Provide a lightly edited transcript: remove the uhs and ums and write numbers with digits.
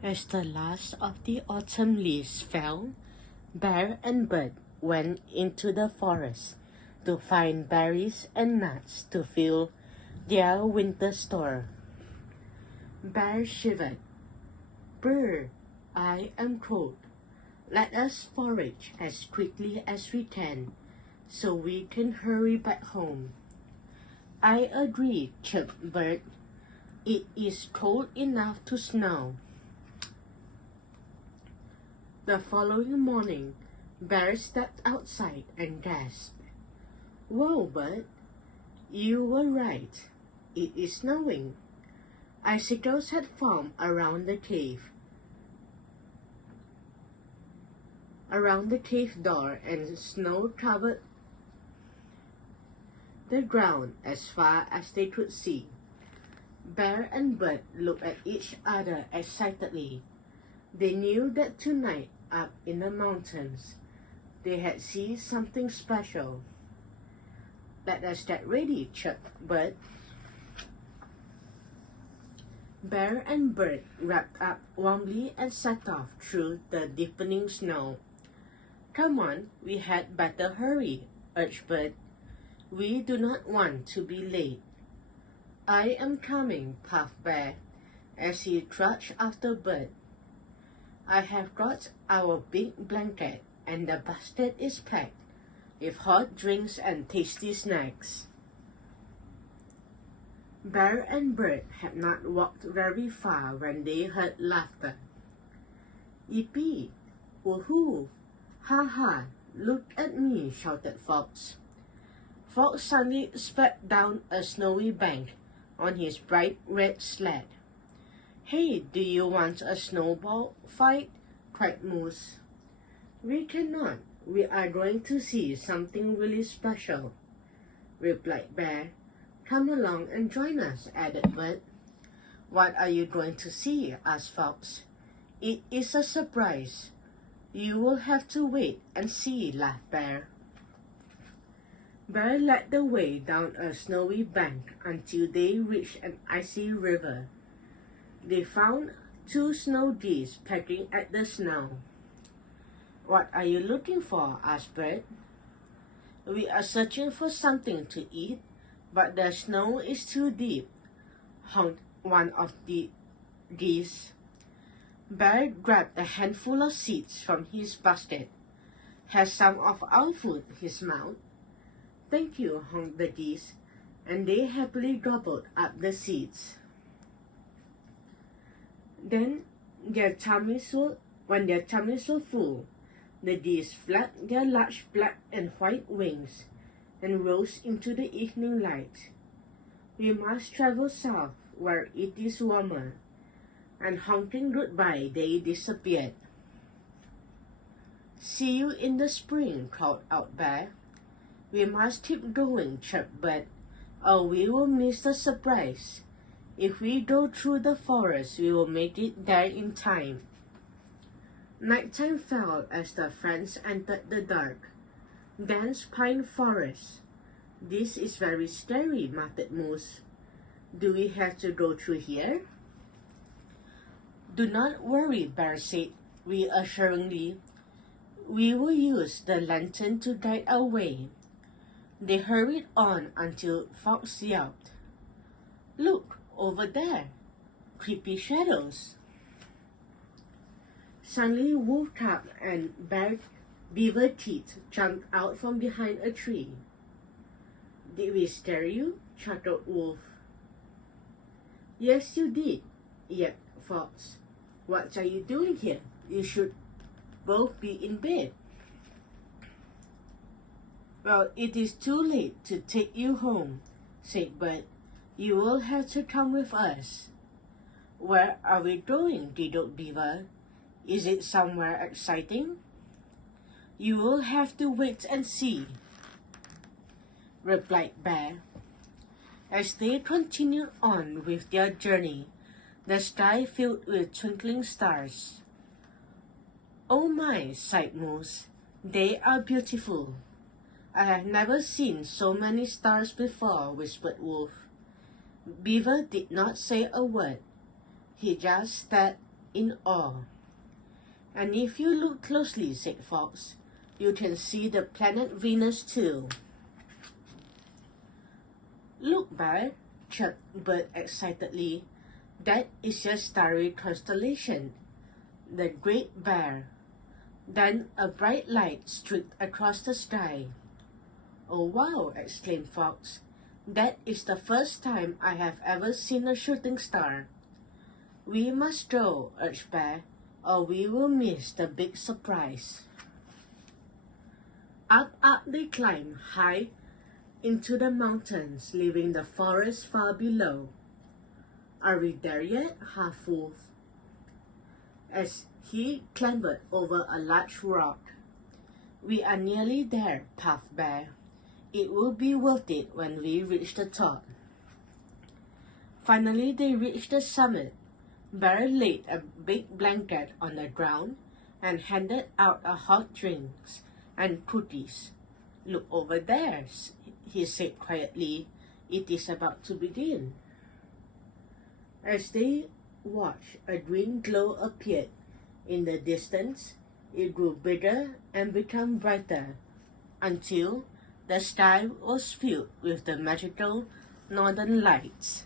As the last of the autumn leaves fell, Bear and Bird went into the forest to find berries and nuts to fill their winter store. Bear shivered. Brr, I am cold. Let us forage as quickly as we can, so we can hurry back home. I agree, chirped Bird. It is cold enough to snow. The following morning, Bear stepped outside and gasped. Whoa, Bird, you were right. It is snowing. Icicles had formed around the cave door, and snow covered the ground as far as they could see. Bear and Bird looked at each other excitedly. They knew that tonight, up in the mountains, they had seen something special. Let us get ready, chirped Bird. Bear and Bird wrapped up warmly and set off through the deepening snow. Come on, we had better hurry, urged Bird. We do not want to be late. I am coming, puffed Bear, as he trudged after Bird. I have got our big blanket, and the basket is packed with hot drinks and tasty snacks. Bear and Bird had not walked very far when they heard laughter. Yippee! Woohoo! Ha ha! Look at me! Shouted Fox. Fox suddenly sped down a snowy bank on his bright red sled. Hey, do you want a snowball fight? Cried Moose. We cannot. We are going to see something really special, replied Bear. Come along and join us, added Bird. What are you going to see? Asked Fox. It is a surprise. You will have to wait and see, laughed Bear. Bear led the way down a snowy bank until they reached an icy river. They found two snow geese pecking at the snow. What are you looking for? Asked Bird. We are searching for something to eat, but the snow is too deep, honked one of the geese. Bear grabbed a handful of seeds from his basket. Has some of our food, his mouth. Thank you, honked the geese, and they happily gobbled up the seeds. Then, when their tummies were full, the geese flapped their large black and white wings and rose into the evening light. We must travel south, where it is warmer. And honking goodbye, they disappeared. See you in the spring, called out Bear. We must keep going, chirped Bird, or we will miss the surprise. If we go through the forest, we will make it there in time. Nighttime fell as the friends entered the dark, dense pine forest. This is very scary, muttered Moose. Do we have to go through here? Do not worry, Bear said reassuringly. We will use the lantern to guide our way. They hurried on until Fox yelped. Look, over there, creepy shadows. Suddenly Wolf Cub and Beaver Teeth jumped out from behind a tree. Did we scare you? Chuckled Wolf. Yes, you did, yelped Fox. What are you doing here? You should both be in bed. Well, it is too late to take you home, said Bird. You will have to come with us. Where are we going? Giggled Beaver. Is it somewhere exciting? You will have to wait and see, replied Bear. As they continued on with their journey, the sky filled with twinkling stars. Oh my, sighed Moose. They are beautiful. I have never seen so many stars before, whispered Wolf. Beaver did not say a word. He just stared in awe. And if you look closely, said Fox, you can see the planet Venus too. Look, Bear, chirped Bert excitedly. That is your starry constellation, the Great Bear. Then a bright light streaked across the sky. Oh wow, exclaimed Fox. That is the first time I have ever seen a shooting star. We must go, urged Bear, or we will miss the big surprise. Up they climbed, high into the mountains, leaving the forest far below. Are we there yet? Half Wolf, as he clambered over a large rock. We are nearly there, puffed Bear. It will be worth it when we reach the top. Finally, they reached the summit. Bear laid a big blanket on the ground and handed out a hot drinks and cookies. Look over there, he said quietly. It is about to begin. As they watched, a green glow appeared in the distance. It grew bigger and became brighter until the sky was filled with the magical northern lights.